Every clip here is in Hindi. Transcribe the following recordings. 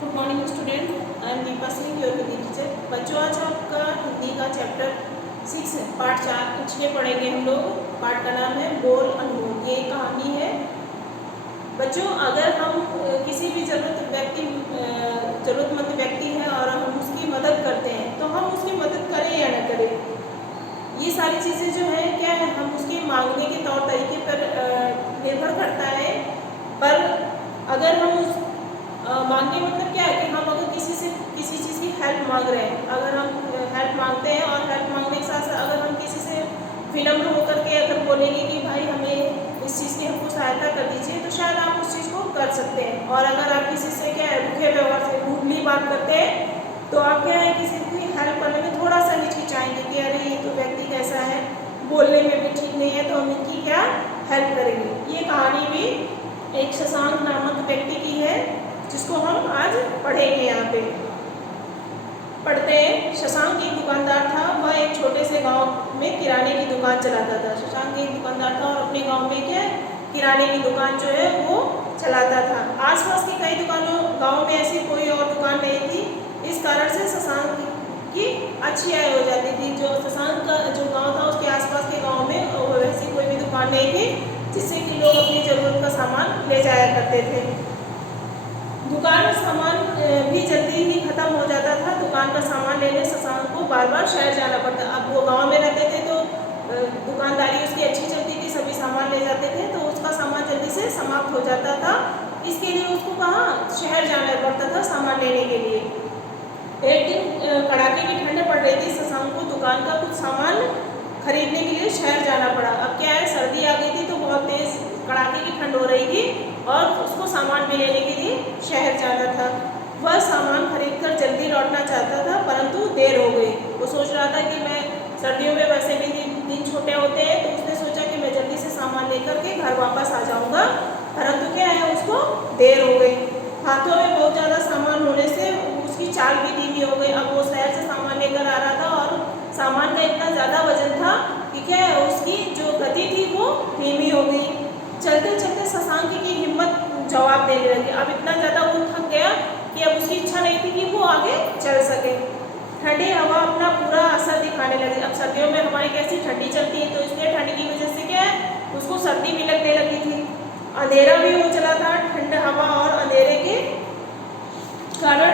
Good morning student, I am Deepa Singh, your Hindi teacher. बच्चों, आज आपका हिंदी का चैप्टर 6 पार्ट 6 पढ़ेंगे हम लोग। पार्ट का नाम है बोल अनमोल। ये कहानी है। बच्चों, अगर हम किसी भी ज़रूरतमंद व्यक्ति है और हम उसकी मदद करते हैं तो हम उसकी मदद करें या न करें, ये सारी चीज़ें जो है क्या है, हम उसके मांगने के तौर तरीके पर निर्भर करता है। पर अगर हम उस मांगने मतलब क्या है कि हम अगर किसी से किसी चीज़ की हेल्प मांग रहे हैं, अगर हम हेल्प मांगते हैं और हेल्प मांगने के साथ साथ अगर हम किसी से विनम्र होकर के अगर बोलेंगे कि भाई हमें इस चीज़ की हमको सहायता कर दीजिए, तो शायद आप उस चीज़ को कर सकते हैं। और अगर आप किसी से क्या है रूखे व्यवहार से रूडली बात करते हैं तो आप क्या है किसी की हेल्प करने में थोड़ा सा हिचकिचाएंगे कि अरे ये तो व्यक्ति कैसा है, बोलने में भी ठीक नहीं है, तो हम इनकी क्या हेल्प करेंगे। ये कहानी भी एक शशांक नामक व्यक्ति की है जिसको हम आज पढ़ेंगे। यहाँ पे पढ़ते हैं। शशांक एक दुकानदार था। वह एक छोटे से गांव में किराने की दुकान चलाता था। शशांक एक दुकानदार था और अपने गांव में क्या किराने की दुकान जो है वो चलाता था। आसपास की कई दुकानों गांव में ऐसी कोई और दुकान नहीं थी। इस कारण से शशांक की अच्छी आय हो जाती थी। जो शशांक का जो गाँव था उसके आसपास के गाँव में वैसी कोई भी दुकान नहीं थी जिससे कि लोग अपनी ज़रूरत का सामान ले जाया करते थे। दुकान का सामान भी जल्दी ही खत्म हो जाता था। दुकान का सामान लेने शशांक को बार बार शहर जाना पड़ता। अब वो गांव में रहते थे तो दुकानदारी उसकी अच्छी चलती थी, सभी सामान ले जाते थे, तो उसका सामान जल्दी से समाप्त हो जाता था। इसके लिए उसको कहाँ शहर जाना पड़ता था सामान लेने के लिए। एक दिन कड़ाके की ठंड पड़ रही थी। शशांक को दुकान का कुछ सामान खरीदने के लिए शहर जाना पड़ा। अब क्या है, सर्दी आ गई थी तो बहुत तेज़ कड़ाके की ठंड हो रही थी और उसको सामान भी लेने के लिए शहर जाना था। वह सामान खरीदकर जल्दी लौटना चाहता था परंतु देर हो गई। वो सोच रहा था कि मैं सर्दियों में वैसे भी दिन छोटे होते हैं, तो उसने सोचा कि मैं जल्दी से सामान लेकर के घर वापस आ जाऊंगा, परंतु क्या है उसको देर हो गई। हाथों में बहुत ज़्यादा सामान होने से उसकी चाल भी धीमी हो गई। अब वो शहर से सामान लेकर आ रहा था और सामान का इतना ज़्यादा वजन था कि क्या है उसकी जो गति थी वो धीमी हो गई। चलते चलते शशांक की हिम्मत जवाब देने लगी। अब इतना ज़्यादा वो थक गया कि अब उसकी इच्छा नहीं थी कि वो आगे चल सके। ठंडी हवा अपना पूरा असर दिखाने लगी। अब सर्दियों में हवाएं कैसी ठंडी चलती है, तो इसलिए ठंड की वजह से क्या है उसको सर्दी भी लगने लगी थी। अंधेरा भी हो चला था। ठंड हवा और अंधेरे के कारण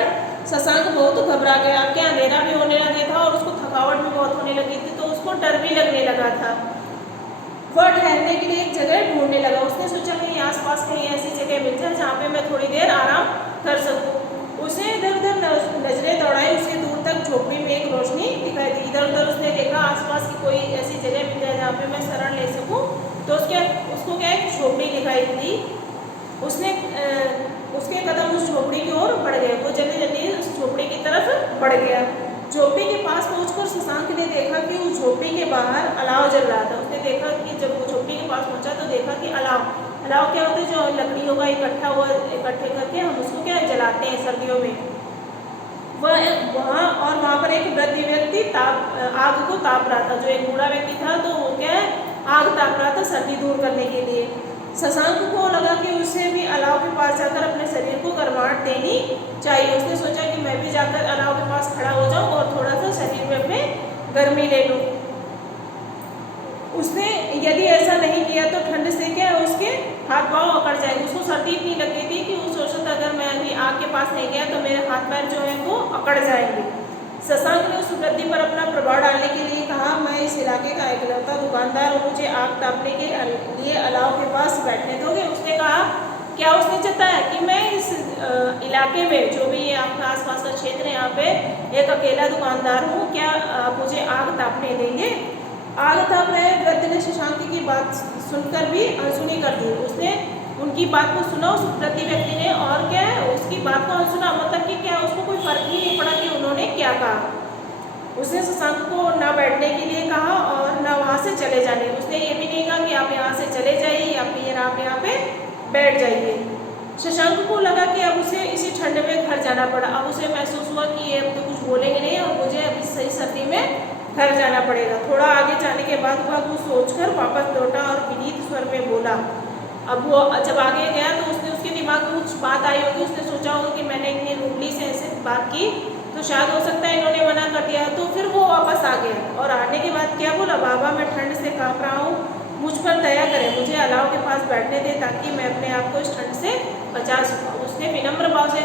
शशांक बहुत घबरा गया। अब क्या अंधेरा भी होने लगा था और उसको थकावट भी बहुत होने लगी थी, तो उसको डर भी लगने लगा था। वह ठहरने के लिए एक जगह ढूंढने लगा। उसने सोचा कहीं आसपास कहीं ऐसी जगह मिल जाए जहाँ पे मैं थोड़ी देर आराम कर सकूँ। उसने इधर उधर नजरें दौड़ाई। उसे दूर तक झोपड़ी में एक रोशनी दिखाई दी। इधर उधर उसने देखा आसपास की कोई ऐसी जगह मिल जाए जहाँ पे मैं शरण ले सकूँ, तो उसको क्या एक झोपड़ी दिखाई दी। उसके कदम उस झोपड़ी की ओर बढ़ गए। वो जल्दी जल्दी उस झोपड़ी की तरफ बढ़ गया। झोपड़ी के पास पहुंचकर शशांक ने देखा कि उस झोपड़ी के बाहर अलाव जल रहा था। उसने देखा कि जब वो झोपड़ी के पास पहुंचा तो देखा कि अलाव क्या होता है, जो लकड़ियों का इकट्ठे करके हम उसको क्या जलाते हैं सर्दियों में। वहाँ पर एक वृद्ध व्यक्ति आग को ताप रहा था। जो एक बूढ़ा व्यक्ति था तो वो क्या आग ताप रहा था सर्दी दूर करने के लिए। शशांक को लगा कि उसे भी अलाव के पास जाकर अपने शरीर को गर्माहट देनी चाहिए। उसने सोचा कि मैं भी जाकर अलाव के पास खड़ा हो जाऊं और थोड़ा सा शरीर में अपने गर्मी ले लूं। उसने यदि ऐसा नहीं किया तो ठंड से क्या उसके हाथ पांव अकड़ जाएंगे। उसको सर्दी इतनी लगी थी कि वो सोचा था अगर मैं अभी आग के पास नहीं गया तो मेरे हाथ पैर जो है वो अकड़ जाएंगे। शशांक ने उस वृद्धि पर अपना प्रभाव डालने के लिए कहा, मैं इस इलाके का इकलौता दुकानदार और मुझे आग तापने के लिए अलाव के पास बैठने दोगे। उसने कहा, क्या उसने चाहता कि मैं इस इलाके में जो भी ये आपका आसपास का क्षेत्र है यहाँ पे एक अकेला दुकानदार हूँ, क्या आप मुझे आग तापने देंगे। आग ताप रहे वृद्ध ने शशांक की बात सुनकर भी अनसुनी कर दी। उसने उनकी बात को सुना उस वृद्ध व्यक्ति ने, और क्या है उसकी बात को अनसुना मतलब कि क्या उसको कोई फर्क ही नहीं पड़ा कि उन्होंने क्या कहा। उसने शशांक को ना बैठने के लिए कहा और ना वहाँ से चले जाने। उसने ये भी नहीं कहा कि आप यहाँ से चले जाइए या फिर आप यहाँ पे बैठ जाइए। शशांक को लगा कि अब उसे इसी ठंड में घर जाना पड़ा। अब उसे महसूस हुआ कि ये अब तो कुछ बोलेंगे नहीं और मुझे अब इस सही सर्दी में घर जाना पड़ेगा। थोड़ा आगे जाने के बाद वह कुछ सोचकर वापस लौटा और विनीत स्वर में बोला। अब वो जब आगे गया तो उसने उसके दिमाग में कुछ बात आई होगी, उसने सोचा होगा कि मैंने इतनी रूडली से ऐसे बात की तो शायद हो सकता है इन्होंने मना कर दिया, तो फिर वो वापस आ गया और आने के बाद क्या बोला, बाबा मैं ठंड से काँप रहा हूँ, मुझ पर दया करें, मुझे अलाव के पास बैठने दे ताकि मैं अपने आप को इस ठंड से बचा सकूँ। उसने विनम्र भाव से,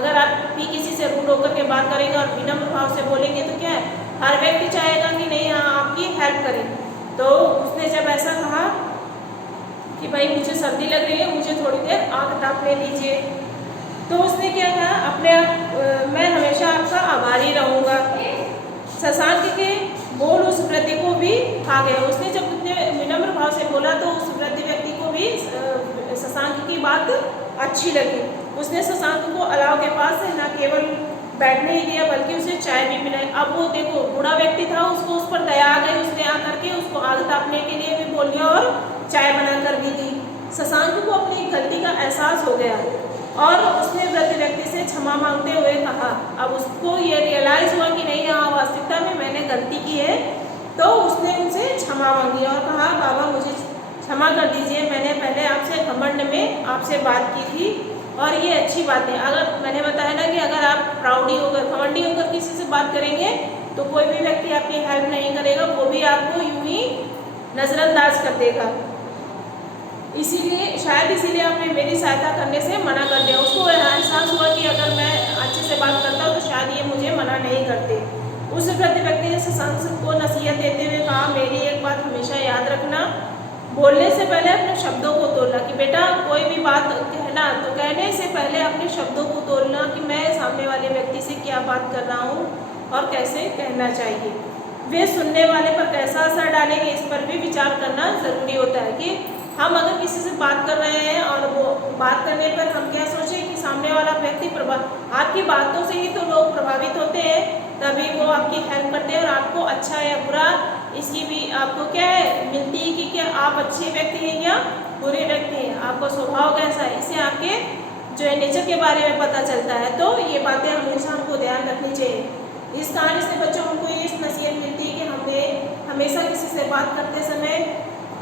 अगर आप भी किसी से रूड होकर के बात करेंगे और विनम्र भाव से बोलेंगे तो क्या है, हर व्यक्ति चाहेगा कि नहीं हाँ आपकी हेल्प करें। तो उसने जब ऐसा कहा कि भाई मुझे सर्दी लग रही है, मुझे थोड़ी देर आग ताप ले लीजिए, तो उसने क्या कहा, अपने आप मैं हमेशा आपका आभारी रहूँगा। शशांक के बोल उस वृद्धि को भी खा गया। उसने जब उतने विनम्र भाव से बोला तो उस वृद्धि व्यक्ति को भी शशांक की बात अच्छी लगी। उसने शशांक को अलाव के पास न केवल बैठने ही दिया बल्कि उसे चाय भी पिलाई। अब वो देखो बूढ़ा व्यक्ति था, उसको उस पर दया आ गई, उसने आकर के उसको आग तापने के लिए भी बोल दिया और चाय बनाकर भी दी। शशांक को अपनी गलती का एहसास हो गया और उसने वृद्ध व्यक्ति से क्षमा मांगते हुए कहा। अब उसको ये रियलाइज़ हुआ कि नहीं हाँ वास्तविकता में मैंने गलती की है, तो उसने उनसे क्षमा मांगी और कहा बाबा मुझे क्षमा कर दीजिए, मैंने पहले आपसे घमंड में आपसे बात की थी और ये अच्छी बात है। अगर मैंने बताया ना कि अगर आप प्राउडी होकर घमंडी होकर किसी से बात करेंगे तो कोई भी व्यक्ति आपकी हेल्प नहीं करेगा, वो भी आपको यूं ही नज़रअंदाज कर देगा। इसीलिए आपने मेरी सहायता करने से मना कर दिया। उसको एहसास हुआ कि अगर मैं अच्छे से बात करता हूँ तो शायद ये मुझे मना नहीं करते। उस वृद्ध व्यक्ति ने शशांक को नसीहत देते हुए कहा, मेरी एक बात हमेशा याद रखना, बोलने से पहले अपने शब्दों को तोलना, कि बेटा कोई भी बात कहना तो कहने से पहले अपने शब्दों को तोलना कि मैं सामने वाले व्यक्ति से क्या बात कर रहा हूँ और कैसे कहना चाहिए। वे सुनने वाले पर कैसा असर डालेंगे इस पर भी विचार करना ज़रूरी होता है कि हम अगर किसी से बात कर रहे हैं और वो बात करने पर हम क्या सोचें कि सामने वाला व्यक्ति आपकी बातों से ही तो लोग प्रभावित होते हैं, तभी वो आपकी हेल्प करते हैं और आपको अच्छा या बुरा इसकी भी आपको क्या है मिलती है कि क्या आप अच्छे व्यक्ति हैं या बुरे व्यक्ति हैं, आपका स्वभाव कैसा है, इससे आपके जो है नेचर के बारे में पता चलता है। तो ये बातें हमेशा हमको ध्यान रखनी चाहिए। इस कहानी से बच्चों हमको ये नसीहत मिलती है कि हमें हमेशा किसी से बात करते समय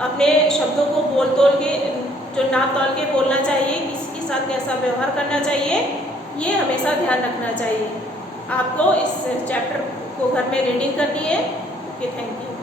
अपने शब्दों को बोल तोल के जो नाप तोल के बोलना चाहिए, किसी के साथ कैसा व्यवहार करना चाहिए, ये हमेशा ध्यान रखना चाहिए। आपको इस चैप्टर को घर में रीडिंग करनी है। Okay, thank you.